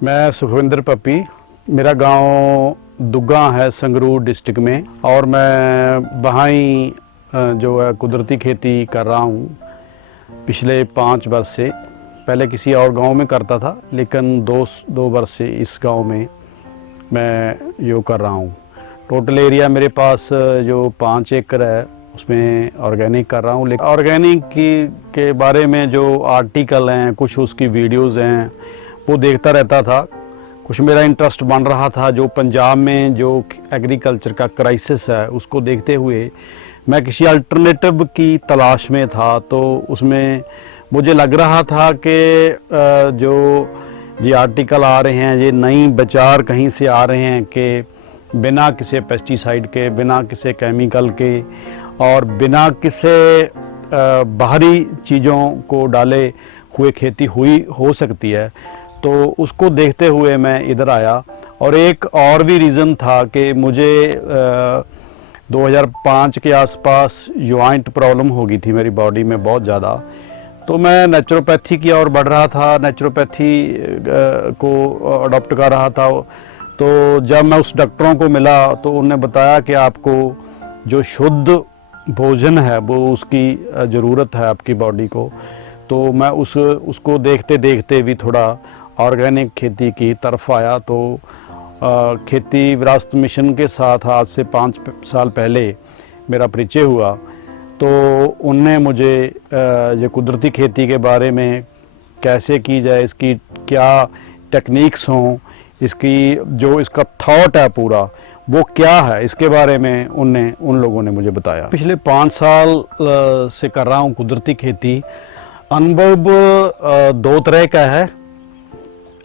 मैं सुखविंदर पप्पी, मेरा गांव दुग्गा है संगरूर डिस्ट्रिक्ट में, और मैं वहाँ ही जो है कुदरती खेती कर रहा हूँ पिछले 5 वर्ष से। पहले किसी और गांव में करता था, लेकिन दो वर्ष से इस गांव में मैं योग कर रहा हूँ। टोटल एरिया मेरे पास जो 5 एकड़ है उसमें ऑर्गेनिक कर रहा हूँ। लेकिन ऑर्गेनिक के बारे में जो आर्टिकल हैं, कुछ उसकी वीडियोज़ हैं, वो देखता रहता था। कुछ मेरा इंटरेस्ट बन रहा था। जो पंजाब में जो एग्रीकल्चर का क्राइसिस है उसको देखते हुए मैं किसी अल्टरनेटिव की तलाश में था। तो उसमें मुझे लग रहा था कि जो ये आर्टिकल आ रहे हैं, ये नई विचार कहीं से आ रहे हैं कि बिना किसी पेस्टिसाइड के, बिना किसी केमिकल के और बिना किसी बाहरी चीज़ों को डाले हुए खेती हो सकती है। तो उसको देखते हुए मैं इधर आया। और एक और भी रीज़न था कि मुझे 2005 के आसपास जॉइंट प्रॉब्लम हो गई थी मेरी बॉडी में बहुत ज़्यादा। तो मैं नेचुरोपैथी की ओर बढ़ रहा था, नेचुरोपैथी को अडॉप्ट कर रहा था। तो जब मैं उस डॉक्टरों को मिला तो उन्होंने बताया कि आपको जो शुद्ध भोजन है वो उसकी ज़रूरत है आपकी बॉडी को। तो मैं उसको देखते देखते भी थोड़ा ऑर्गेनिक खेती की तरफ आया। तो खेती विरासत मिशन के साथ आज से 5 साल पहले मेरा परिचय हुआ। तो उनने मुझे ये कुदरती खेती के बारे में कैसे की जाए, इसकी क्या टेक्निक्स हों, इसका थॉट है पूरा वो क्या है, इसके बारे में उन लोगों ने मुझे बताया। पिछले 5 साल से कर रहा हूँ कुदरती खेती। अनुभव 2 तरह का है।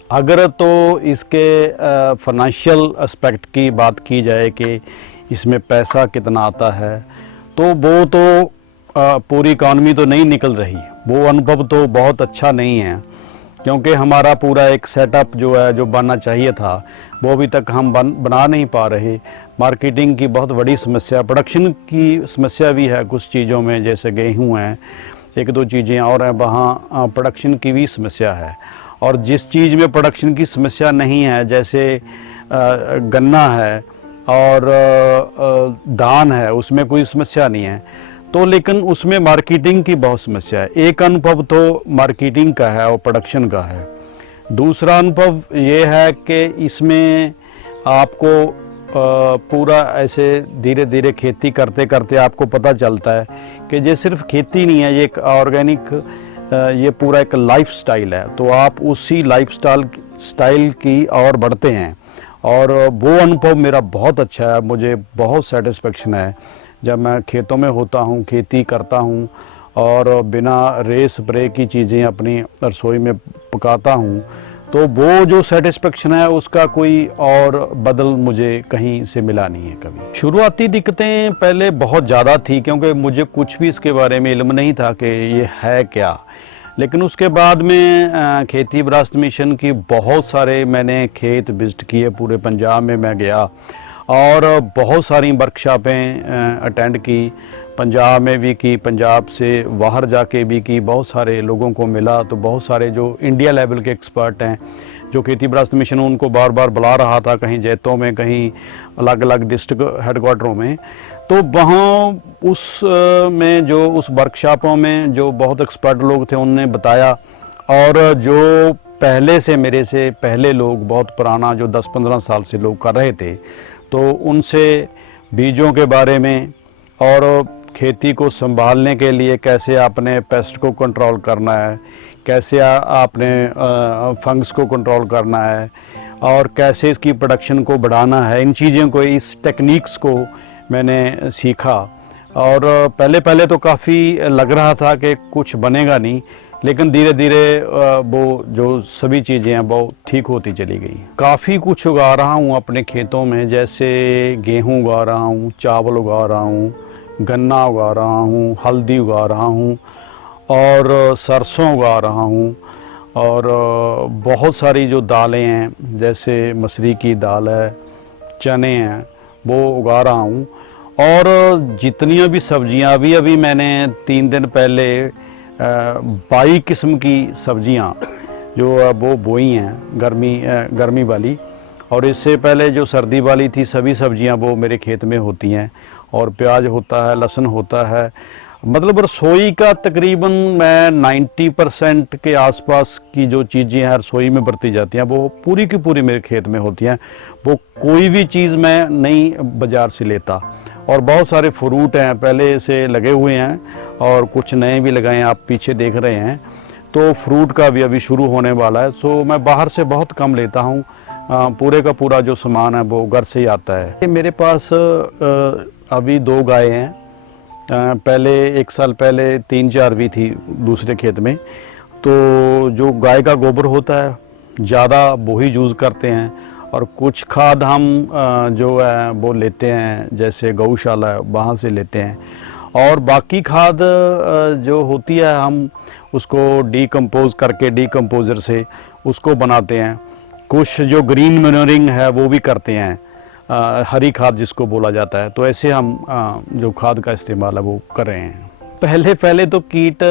अगर तो इसके फाइनेंशियल एस्पेक्ट की बात की जाए कि इसमें पैसा कितना आता है, तो वो तो पूरी इकॉनमी तो नहीं निकल रही। वो अनुभव तो बहुत अच्छा नहीं है, क्योंकि हमारा पूरा एक सेटअप जो है, जो बनना चाहिए था, वो अभी तक हम बना नहीं पा रहे। मार्केटिंग की बहुत बड़ी समस्या, प्रोडक्शन की समस्या भी है कुछ चीज़ों में, जैसे गेहूँ हैं, 1-2 चीज़ें और हैं, वहाँ प्रोडक्शन की भी समस्या है। और जिस चीज़ में प्रोडक्शन की समस्या नहीं है, जैसे गन्ना है और धान है, उसमें कोई समस्या नहीं है। तो लेकिन उसमें मार्केटिंग की बहुत समस्या है। एक अनुभव तो मार्केटिंग का है और प्रोडक्शन का है। दूसरा अनुभव ये है कि इसमें आपको पूरा ऐसे धीरे धीरे खेती करते करते आपको पता चलता है कि ये सिर्फ खेती नहीं है, ये एक ऑर्गेनिक, ये पूरा एक लाइफ स्टाइल है। तो आप उसी लाइफ स्टाइल की ओर बढ़ते हैं। और वो अनुभव मेरा बहुत अच्छा है। मुझे बहुत सेटिस्फेक्शन है जब मैं खेतों में होता हूँ, खेती करता हूँ और बिना रे स्प्रे की चीज़ें अपनी रसोई में पकाता हूँ। तो वो जो सेटिस्फेक्शन है उसका कोई और बदल मुझे कहीं से मिला नहीं है कभी। शुरुआती दिक्कतें पहले बहुत ज़्यादा थी, क्योंकि मुझे कुछ भी इसके बारे में इल्म नहीं था कि ये है क्या। लेकिन उसके बाद में खेती विरासत मिशन की बहुत सारे मैंने खेत विजिट किए, पूरे पंजाब में मैं गया और बहुत सारी वर्कशॉपें अटेंड की, पंजाब में भी की, पंजाब से बाहर जाके भी की, बहुत सारे लोगों को मिला। तो बहुत सारे जो इंडिया लेवल के एक्सपर्ट हैं, जो खेती विरासत मिशन उनको बार बार बुला रहा था, कहीं जैतों में, कहीं अलग अलग डिस्ट्रिक्ट हेडक्वार्टरों में। तो वहाँ उस वर्कशॉपों में जो बहुत एक्सपर्ट लोग थे उनने बताया, और जो पहले से मेरे से पहले लोग, बहुत पुराना जो 10-15 साल से लोग कर रहे थे, तो उनसे बीजों के बारे में और खेती को संभालने के लिए कैसे आपने पेस्ट को कंट्रोल करना है, कैसे आपने फंगस को कंट्रोल करना है और कैसे इसकी प्रोडक्शन को बढ़ाना है, इन चीज़ों को, इस टेक्निक्स को मैंने सीखा। और पहले तो काफ़ी लग रहा था कि कुछ बनेगा नहीं, लेकिन धीरे धीरे वो जो सभी चीज़ें हैं वो ठीक होती चली गई। काफ़ी कुछ उगा रहा हूँ अपने खेतों में, जैसे गेहूँ उगा रहा हूँ, चावल उगा रहा हूँ, गन्ना उगा रहा हूँ, हल्दी उगा रहा हूँ और सरसों उगा रहा हूँ। और बहुत सारी जो दालें हैं, जैसे मसूरी की दाल है, चने हैं, वो उगा रहा हूँ। और जितनी भी सब्जियाँ, अभी मैंने 3 दिन पहले 22 किस्म की सब्जियाँ जो वो बोई हैं गर्मी वाली, और इससे पहले जो सर्दी वाली थी सभी सब्जियां वो मेरे खेत में होती हैं, और प्याज होता है, लहसुन होता है। मतलब रसोई का तकरीबन मैं 90% के आसपास की जो चीज़ें हैं रसोई में बरती जाती हैं वो पूरी की पूरी मेरे खेत में होती हैं। वो कोई भी चीज़ मैं नहीं बाज़ार से लेता। और बहुत सारे फ्रूट हैं पहले से लगे हुए हैं और कुछ नए भी लगाए हैं, आप पीछे देख रहे हैं। तो फ्रूट का भी अभी शुरू होने वाला है। सो मैं बाहर से बहुत कम लेता हूँ, पूरे का पूरा जो सामान है वो घर से ही आता है। मेरे पास अभी 2 गायें हैं। पहले 1 साल पहले 3-4 भी थी दूसरे खेत में। तो जो गाय का गोबर होता है ज़्यादा वो ही यूज़ करते हैं, और कुछ खाद हम जो है वो लेते हैं, जैसे गौशाला है वहाँ से लेते हैं। और बाकी खाद जो होती है हम उसको डीकम्पोज करके डीकम्पोज़र से उसको बनाते हैं। कुछ जो ग्रीन मैन्योरिंग है वो भी करते हैं, हरी खाद जिसको बोला जाता है। तो ऐसे हम जो खाद का इस्तेमाल है वो कर रहे हैं। पहले तो कीट,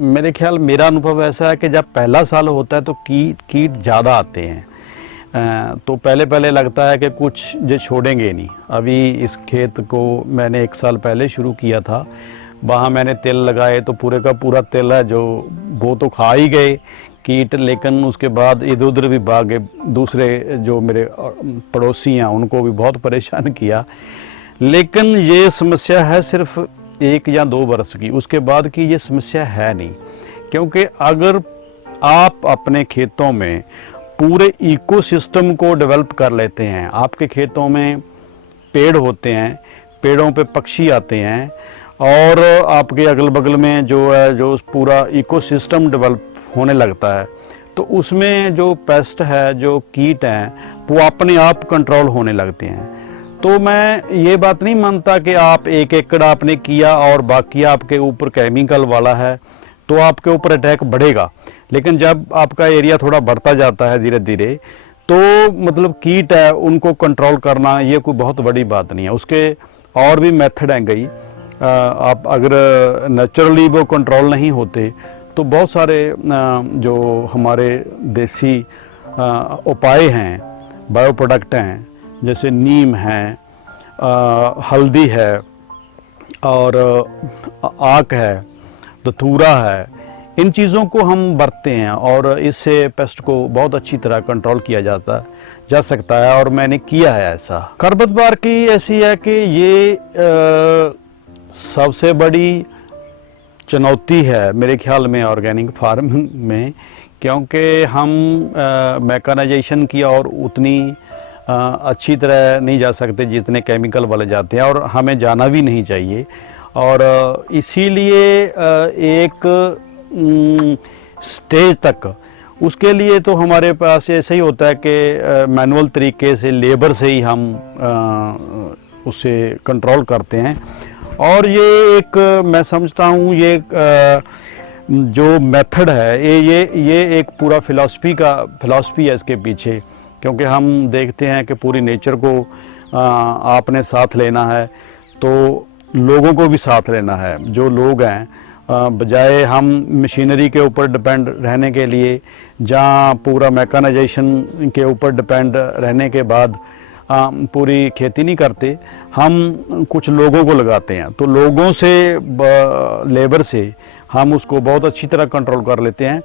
मेरे ख्याल मेरा अनुभव ऐसा है कि जब पहला साल होता है तो कीट ज़्यादा आते हैं। तो पहले लगता है कि कुछ जो छोड़ेंगे नहीं। अभी इस खेत को मैंने 1 साल पहले शुरू किया था, वहाँ मैंने तेल लगाए तो पूरे का पूरा तेल है जो वो तो खा ही गए कीट, लेकिन उसके बाद इधर उधर भी भागे। दूसरे जो मेरे पड़ोसी हैं उनको भी बहुत परेशान किया। लेकिन ये समस्या है सिर्फ 1 या 2 वर्ष की, उसके बाद की ये समस्या है नहीं। क्योंकि अगर आप अपने खेतों में पूरे इकोसिस्टम को डेवलप कर लेते हैं, आपके खेतों में पेड़ होते हैं, पेड़ों पे पक्षी आते हैं, और आपके अगल बगल में जो है जो पूरा इकोसिस्टम डेवलप होने लगता है, तो उसमें जो पेस्ट है, जो कीट हैं, वो अपने आप कंट्रोल होने लगते हैं। तो मैं ये बात नहीं मानता कि आप 1 एकड़ आपने किया और बाकी आपके ऊपर केमिकल वाला है तो आपके ऊपर अटैक बढ़ेगा। लेकिन जब आपका एरिया थोड़ा बढ़ता जाता है धीरे धीरे, तो मतलब कीट है उनको कंट्रोल करना ये कोई बहुत बड़ी बात नहीं है। उसके और भी मेथड हैं कई। आप अगर नेचुरली वो कंट्रोल नहीं होते तो बहुत सारे जो हमारे देसी उपाय हैं, बायो प्रोडक्ट हैं, जैसे नीम है, हल्दी है, और आक है, धतूरा है, इन चीज़ों को हम बरतते हैं और इससे पेस्ट को बहुत अच्छी तरह कंट्रोल किया जा सकता है, और मैंने किया है ऐसा। खरपतवार की ऐसी है कि ये सबसे बड़ी चुनौती है मेरे ख्याल में ऑर्गेनिक फार्मिंग में, क्योंकि हम मैकेनाइजेशन की और उतनी अच्छी तरह नहीं जा सकते जितने केमिकल वाले जाते हैं, और हमें जाना भी नहीं चाहिए। और इसीलिए एक स्टेज तक उसके लिए तो हमारे पास ऐसा ही होता है कि मैनुअल तरीके से लेबर से ही हम उसे कंट्रोल करते हैं। और ये एक मैं समझता हूँ ये जो मेथड है ये एक पूरा फिलॉसफी है इसके पीछे, क्योंकि हम देखते हैं कि पूरी नेचर को आपने साथ लेना है तो लोगों को भी साथ लेना है। जो लोग हैं, बजाय हम मशीनरी के ऊपर डिपेंड रहने के लिए, जहाँ पूरा मैकेनाइजेशन के ऊपर डिपेंड रहने के बाद पूरी खेती नहीं करते, हम कुछ लोगों को लगाते हैं। तो लोगों से, लेबर से हम उसको बहुत अच्छी तरह कंट्रोल कर लेते हैं।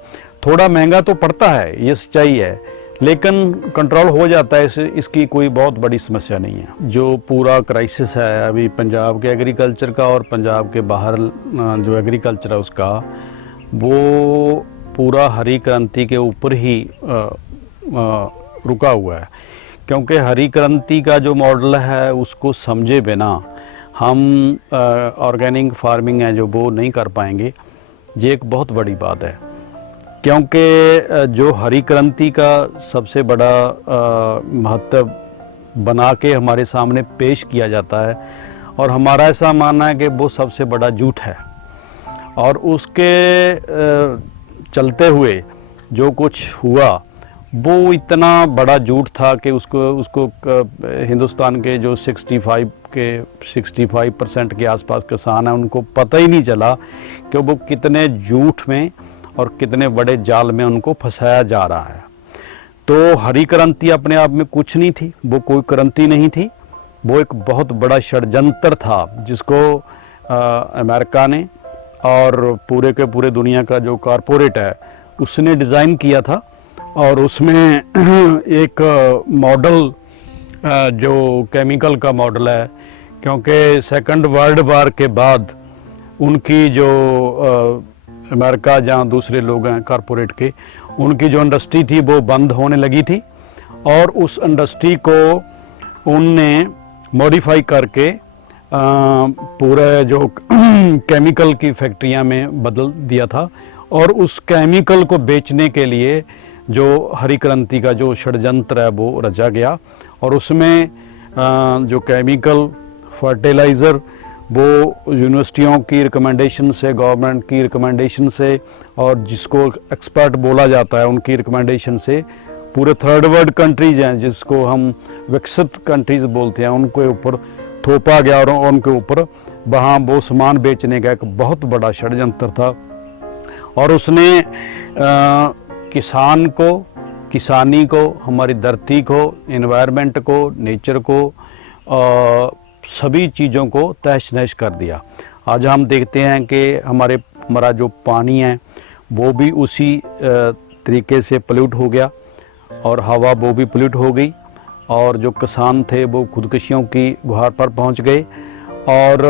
थोड़ा महंगा तो पड़ता है, ये सच्चाई है, लेकिन कंट्रोल हो जाता है। इसकी कोई बहुत बड़ी समस्या नहीं है। जो पूरा क्राइसिस है अभी पंजाब के एग्रीकल्चर का और पंजाब के बाहर जो एग्रीकल्चर है उसका, वो पूरा हरी क्रांति के ऊपर ही रुका हुआ है। क्योंकि हरी क्रांति का जो मॉडल है उसको समझे बिना हम ऑर्गेनिक फार्मिंग है जो वो नहीं कर पाएंगे। ये एक बहुत बड़ी बात है, क्योंकि जो हरी क्रांति का सबसे बड़ा महत्व बना के हमारे सामने पेश किया जाता है, और हमारा ऐसा मानना है कि वो सबसे बड़ा झूठ है। और उसके चलते हुए जो कुछ हुआ वो इतना बड़ा झूठ था कि उसको हिंदुस्तान के जो 65% के आसपास किसान हैं उनको पता ही नहीं चला कि वो कितने झूठ में और कितने बड़े जाल में उनको फंसाया जा रहा है। तो हरी क्रांति अपने आप में कुछ नहीं थी, वो कोई क्रांति नहीं थी, वो एक बहुत बड़ा षड्यंत्र था जिसको अमेरिका ने और पूरे के पूरे दुनिया का जो कॉरपोरेट है उसने डिज़ाइन किया था। और उसमें एक मॉडल जो केमिकल का मॉडल है, क्योंकि सेकंड वर्ल्ड वार के बाद उनकी जो अमेरिका जहाँ दूसरे लोग हैं कॉरपोरेट के, उनकी जो इंडस्ट्री थी वो बंद होने लगी थी और उस इंडस्ट्री को उनने मॉडिफाई करके पूरे जो केमिकल की फैक्ट्रियां में बदल दिया था। और उस केमिकल को बेचने के लिए जो हरी क्रांति का जो षड्यंत्र है वो रचा गया। और उसमें जो केमिकल फर्टिलाइज़र वो यूनिवर्सिटियों की रिकमेंडेशन से, गवर्नमेंट की रिकमेंडेशन से और जिसको एक्सपर्ट बोला जाता है उनकी रिकमेंडेशन से पूरे थर्ड वर्ल्ड कंट्रीज हैं जिसको हम विकसित कंट्रीज बोलते हैं उनके ऊपर थोपा गया और उनके ऊपर वहाँ वो सामान बेचने का एक बहुत बड़ा षड्यंत्र था। और उसने किसान को, किसानी को, हमारी धरती को, एनवायरनमेंट को, नेचर को, सभी चीज़ों को तहस नहस कर दिया। आज हम देखते हैं कि हमारा जो पानी है वो भी उसी तरीके से पोल्यूट हो गया और हवा वो भी पोल्यूट हो गई और जो किसान थे वो खुदकुशियों की गुहार पर पहुंच गए। और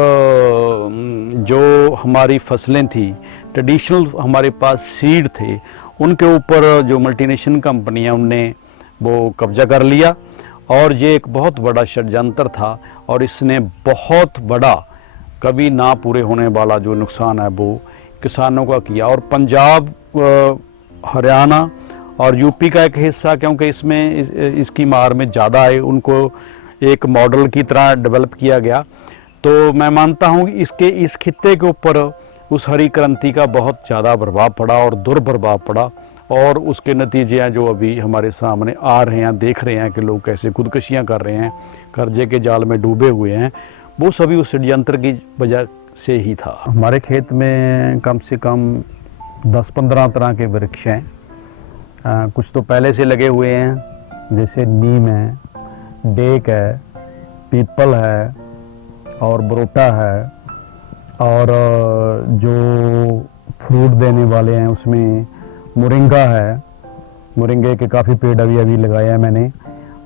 जो हमारी फसलें थी, ट्रेडिशनल हमारे पास सीड थे, उनके ऊपर जो मल्टीनेशनल कंपनियां उनने वो कब्जा कर लिया। और ये एक बहुत बड़ा षड्यंत्र था और इसने बहुत बड़ा कभी ना पूरे होने वाला जो नुकसान है वो किसानों का किया। और पंजाब, हरियाणा और यूपी का एक हिस्सा, क्योंकि इसमें इसकी मार में ज़्यादा आए, उनको एक मॉडल की तरह डेवलप किया गया। तो मैं मानता हूँ इस खित्ते के ऊपर उस हरी क्रांति का बहुत ज़्यादा प्रभाव पड़ा और दुर्प्रभाव पड़ा। और उसके नतीजे हैं जो अभी हमारे सामने आ रहे हैं, देख रहे हैं कि लोग कैसे खुदकुशियाँ कर रहे हैं, कर्जे के जाल में डूबे हुए हैं, वो सभी उस षड्यंत्र की वजह से ही था। हमारे खेत में कम से कम 10-15 तरह के वृक्ष हैं। कुछ तो पहले से लगे हुए हैं, जैसे नीम है, डेक है, पीपल है और बरोटा है। और जो फ्रूट देने वाले हैं उसमें मोरिंगा है, मोरिंगे के काफ़ी पेड़ अभी लगाए हैं मैंने।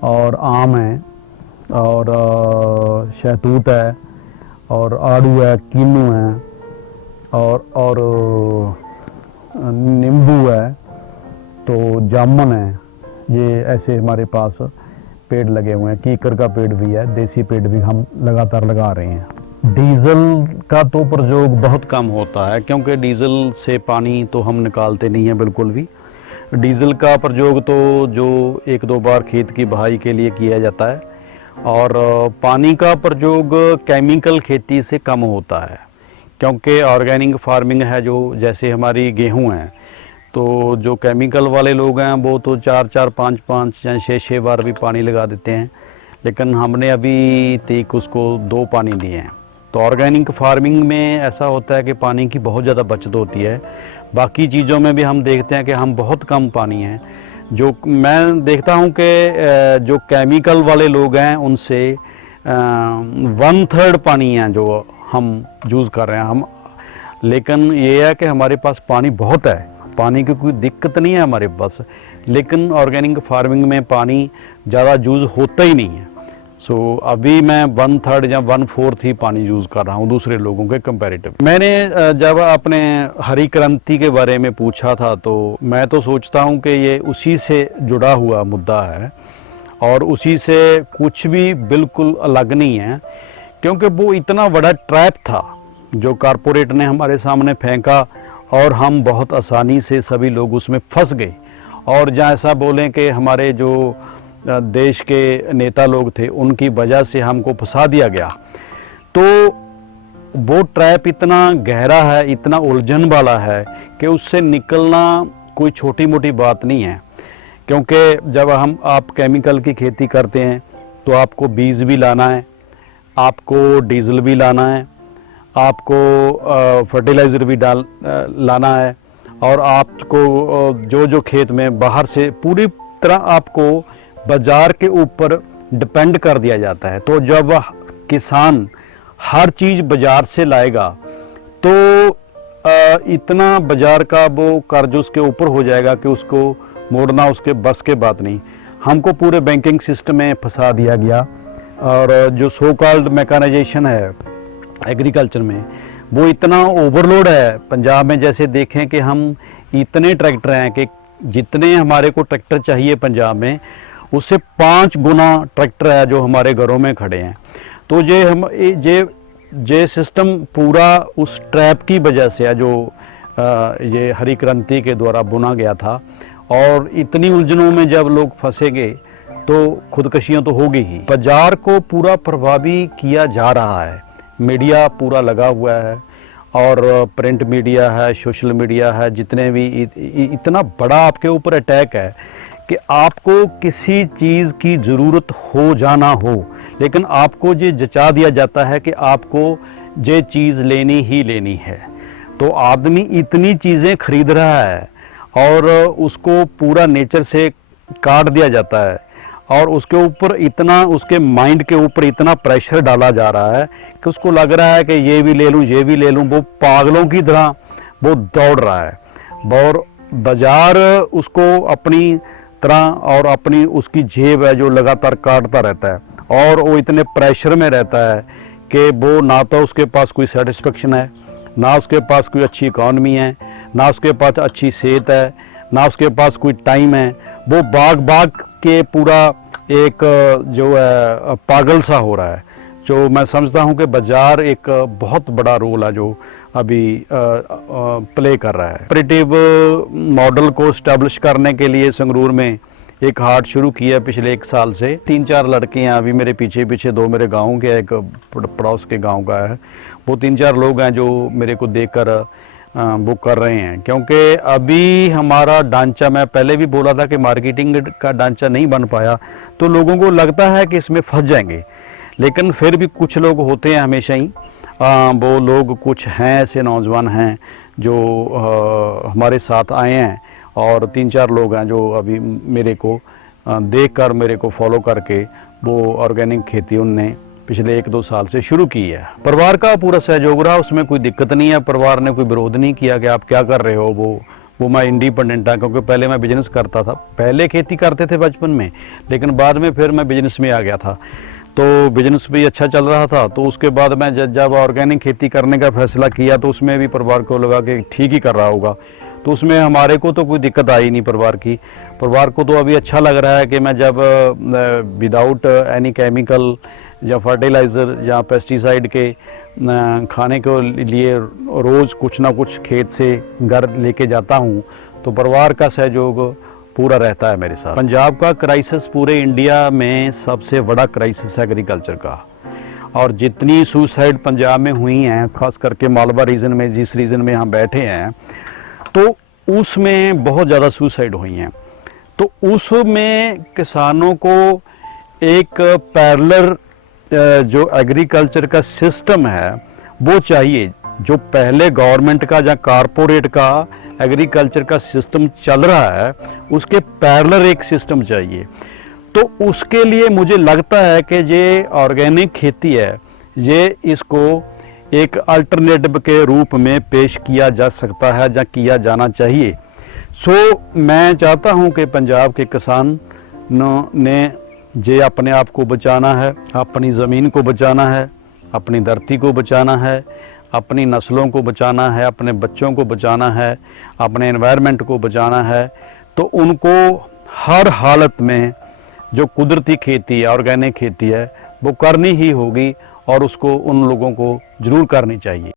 और आम है और शहतूत है और आड़ू है, कीनू है और नींबू है, तो जामुन है। ये ऐसे हमारे पास पेड़ लगे हुए हैं। कीकर का पेड़ भी है, देसी पेड़ भी हम लगातार लगा रहे हैं। डीजल का तो प्रयोग बहुत कम होता है, क्योंकि डीजल से पानी तो हम निकालते नहीं हैं बिल्कुल भी। डीजल का प्रयोग तो जो 1-2 बार खेत की बहाई के लिए किया जाता है। और पानी का प्रयोग केमिकल खेती से कम होता है, क्योंकि ऑर्गेनिक फार्मिंग है जो जैसे हमारी गेहूं है, तो जो केमिकल वाले लोग हैं वो तो 4-4, 5-5 या 6-6 बार भी पानी लगा देते हैं, लेकिन हमने अभी तक उसको 2 पानी दिए हैं। तो ऑर्गेनिक फार्मिंग में ऐसा होता है कि पानी की बहुत ज़्यादा बचत होती है। बाकी चीज़ों में भी हम देखते हैं कि हम बहुत कम पानी है। जो मैं देखता हूं कि जो केमिकल वाले लोग हैं उनसे 1/3 पानी है जो हम यूज़ कर रहे हैं हम। लेकिन ये है कि हमारे पास पानी बहुत है, पानी की कोई दिक्कत नहीं है हमारे पास, लेकिन ऑर्गेनिक फार्मिंग में पानी ज़्यादा यूज़ होता ही नहीं है। सो अभी मैं 1/3 या 1/4 ही पानी यूज़ कर रहा हूँ दूसरे लोगों के कंपैरेटिव। मैंने जब अपने हरी क्रांति के बारे में पूछा था तो मैं तो सोचता हूँ कि ये उसी से जुड़ा हुआ मुद्दा है और उसी से कुछ भी बिल्कुल अलग नहीं है, क्योंकि वो इतना बड़ा ट्रैप था जो कारपोरेट ने हमारे सामने फेंका और हम बहुत आसानी से सभी लोग उसमें फंस गए। और जहाँ ऐसा बोलें कि हमारे जो देश के नेता लोग थे उनकी वजह से हमको फंसा दिया गया, तो वो ट्रैप इतना गहरा है, इतना उलझन वाला है कि उससे निकलना कोई छोटी मोटी बात नहीं है। क्योंकि जब आप केमिकल की खेती करते हैं तो आपको बीज भी लाना है, आपको डीजल भी लाना है, आपको फर्टिलाइज़र भी लाना है और आपको जो जो खेत में बाहर से पूरी तरह आपको बाजार के ऊपर डिपेंड कर दिया जाता है। तो जब किसान हर चीज़ बाजार से लाएगा तो इतना बाजार का वो कर्ज उसके ऊपर हो जाएगा कि उसको मोड़ना उसके बस के बात नहीं। हमको पूरे बैंकिंग सिस्टम में फंसा दिया गया, और जो सो कॉल्ड मैकेनाइजेशन है एग्रीकल्चर में वो इतना ओवरलोड है। पंजाब में जैसे देखें कि हम इतने ट्रैक्टर हैं कि जितने हमारे को ट्रैक्टर चाहिए पंजाब में उससे 5 गुना ट्रैक्टर है जो हमारे घरों में खड़े हैं। तो ये सिस्टम पूरा उस ट्रैप की वजह से है जो ये हरी क्रांति के द्वारा बुना गया था। और इतनी उलझनों में जब लोग फंसेंगे तो खुदकशियां तो होगी ही। बाजार को पूरा प्रभावी किया जा रहा है, मीडिया पूरा लगा हुआ है, और प्रिंट मीडिया है, सोशल मीडिया है, जितने भी इतना बड़ा आपके ऊपर अटैक है कि आपको किसी चीज़ की ज़रूरत हो जाना हो, लेकिन आपको ये जचा दिया जाता है कि आपको ये चीज़ लेनी ही लेनी है। तो आदमी इतनी चीज़ें खरीद रहा है और उसको पूरा नेचर से काट दिया जाता है, और उसके ऊपर इतना, उसके माइंड के ऊपर इतना प्रेशर डाला जा रहा है कि उसको लग रहा है कि ये भी ले लूँ, ये भी ले लूँ। वो पागलों की तरह वो दौड़ रहा है, और बाजार उसको अपनी तरह और अपनी उसकी जेब है जो लगातार काटता रहता है, और वो इतने प्रेशर में रहता है कि वो ना तो उसके पास कोई सेटिस्फेक्शन है, ना उसके पास कोई अच्छी इकॉनमी है, ना उसके पास अच्छी सेहत है, ना उसके पास कोई टाइम है। वो भाग के पूरा एक जो है पागल सा हो रहा है। जो मैं समझता हूँ कि बाजार एक बहुत बड़ा रोल है जो अभी प्ले कर रहा है। ऑपरेटिव मॉडल को इस्टेब्लिश करने के लिए संगरूर में एक हाट शुरू किया पिछले 1 साल से। 3-4 लड़के हैं अभी मेरे पीछे, 2 मेरे गाँव के, एक पड़ोस के गाँव का है। वो 3-4 लोग हैं जो मेरे को देखकर वो कर रहे हैं, क्योंकि अभी हमारा ढांचा, मैं पहले भी बोला था कि मार्केटिंग का ढांचा नहीं बन पाया, तो लोगों को लगता है कि इसमें फंस जाएंगे। लेकिन फिर भी कुछ लोग होते हैं हमेशा ही, वो लोग कुछ हैं ऐसे नौजवान हैं जो हमारे साथ आए हैं, और 3-4 लोग हैं जो अभी मेरे को देखकर, मेरे को फॉलो करके वो ऑर्गेनिक खेती उनने पिछले 1-2 साल से शुरू की है। परिवार का पूरा सहयोग रहा, उसमें कोई दिक्कत नहीं है। परिवार ने कोई विरोध नहीं किया कि आप क्या कर रहे हो। वो मैं इंडिपेंडेंट है, क्योंकि पहले मैं बिजनेस करता था। पहले खेती करते थे बचपन में, लेकिन बाद में फिर मैं बिजनेस में आ गया था, तो बिजनेस भी अच्छा चल रहा था। तो उसके बाद मैं जब ऑर्गेनिक खेती करने का फैसला किया तो उसमें भी परिवार को लगा कि ठीक ही कर रहा होगा, तो उसमें हमारे को तो कोई दिक्कत आई नहीं। परिवार को तो अभी अच्छा लग रहा है कि मैं जब विदाउट एनी केमिकल या फर्टिलाइज़र या पेस्टिसाइड के खाने के लिए रोज़ कुछ ना कुछ खेत से घर लेके जाता हूँ, तो परिवार का सहयोग पूरा रहता है मेरे साथ। पंजाब का क्राइसिस पूरे इंडिया में सबसे बड़ा क्राइसिस है एग्रीकल्चर का, और जितनी सुसाइड पंजाब में हुई हैं, खास करके मालवा रीजन में, जिस रीजन में हम बैठे हैं, तो उसमें बहुत ज़्यादा सुसाइड हुई हैं। तो उसमें किसानों को एक पैरेलल जो एग्रीकल्चर का सिस्टम है वो चाहिए। जो पहले गवर्नमेंट का या कारपोरेट का एग्रीकल्चर का सिस्टम चल रहा है, उसके पैरेलल एक सिस्टम चाहिए। तो उसके लिए मुझे लगता है कि ये ऑर्गेनिक खेती है, ये इसको एक अल्टरनेटिव के रूप में पेश किया जा सकता है या किया जाना चाहिए। मैं चाहता हूं कि पंजाब के किसान ने जे अपने आप को बचाना है, अपनी ज़मीन को बचाना है, अपनी धरती को बचाना है, अपनी नस्लों को बचाना है, अपने बच्चों को बचाना है, अपने एनवायरनमेंट को बचाना है, तो उनको हर हालत में जो कुदरती खेती है, ऑर्गेनिक खेती है, वो करनी ही होगी, और उसको उन लोगों को ज़रूर करनी चाहिए।